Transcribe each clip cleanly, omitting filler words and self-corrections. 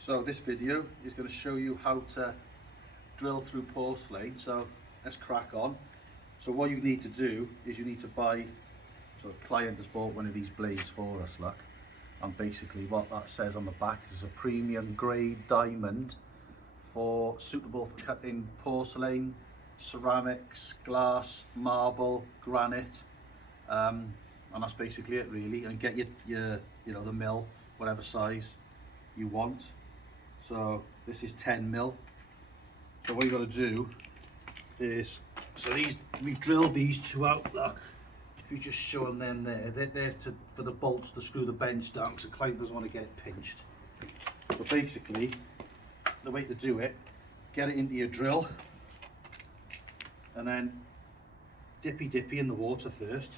So this video is going to show you how to drill through porcelain. So let's crack on. So what you need to do is you need to buy, so a client has bought one of these blades for us, look, and basically what that says on the back is a premium grade diamond suitable for cutting porcelain, ceramics, glass, marble, granite, and that's basically it really. And get your the mill whatever size you want. So this is 10 mil. So what you got to do is, so we've drilled these two out, look. If you just show them there, they're there for the bolts to screw the bench down because the client doesn't want to get it pinched. But basically, the way to do it, get it into your drill and then dippy in the water first.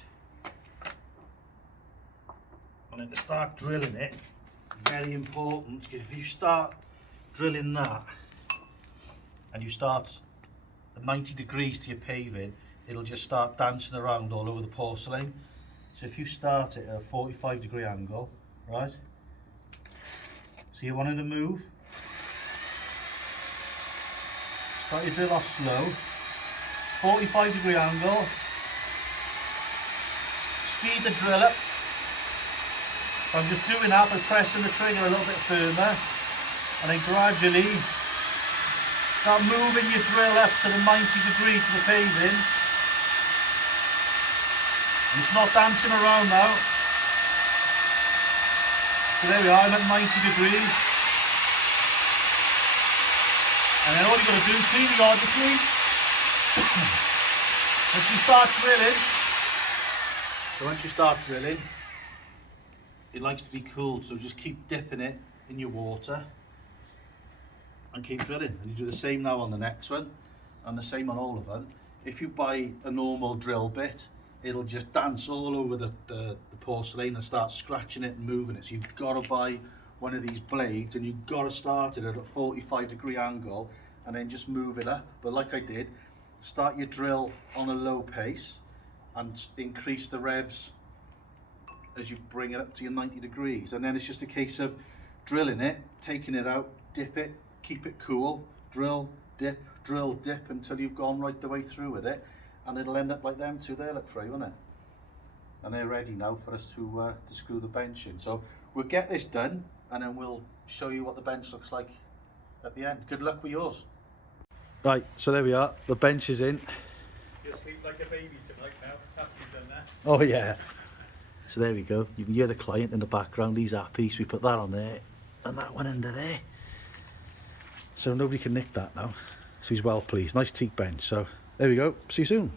And then to start drilling it, very important, because if you start drilling that and you start at 90 degrees to your paving, it'll just start dancing around all over the porcelain. So if you start it at a 45-degree angle, right? So you want it to move. Start your drill off slow. 45-degree angle. Speed the drill up. So I'm just doing that by pressing the trigger a little bit firmer, and then gradually start moving your drill up to the 90 degrees to the paving. And it's not dancing around now. So there we are, I'm at 90 degrees. And then all you've got to do periodically, once you start drilling, it likes to be cooled, so just keep dipping it in your water and keep drilling. And you do the same now on the next one, and the same on all of them. If you buy a normal drill bit, it'll just dance all over the porcelain and start scratching it and moving it. So you've got to buy one of these blades, and you've got to start it at a 45-degree angle and then just move it up. But like I did, start your drill on a low pace and increase the revs as you bring it up to your 90 degrees. And then it's just a case of drilling it, taking it out, dip it, keep it cool, drill, dip until you've gone right the way through with it. And it'll end up like them two there, look for you, won't it? And they're ready now for us to screw the bench in. So we'll get this done and then we'll show you what the bench looks like at the end. Good luck with yours. Right, so there we are, the bench is in. You'll sleep like a baby tonight now, after you've done that. Oh yeah. So there we go, you can hear the client in the background, he's happy, so we put that on there and that one under there. So nobody can nick that now. So he's well pleased, nice teak bench. So there we go, see you soon.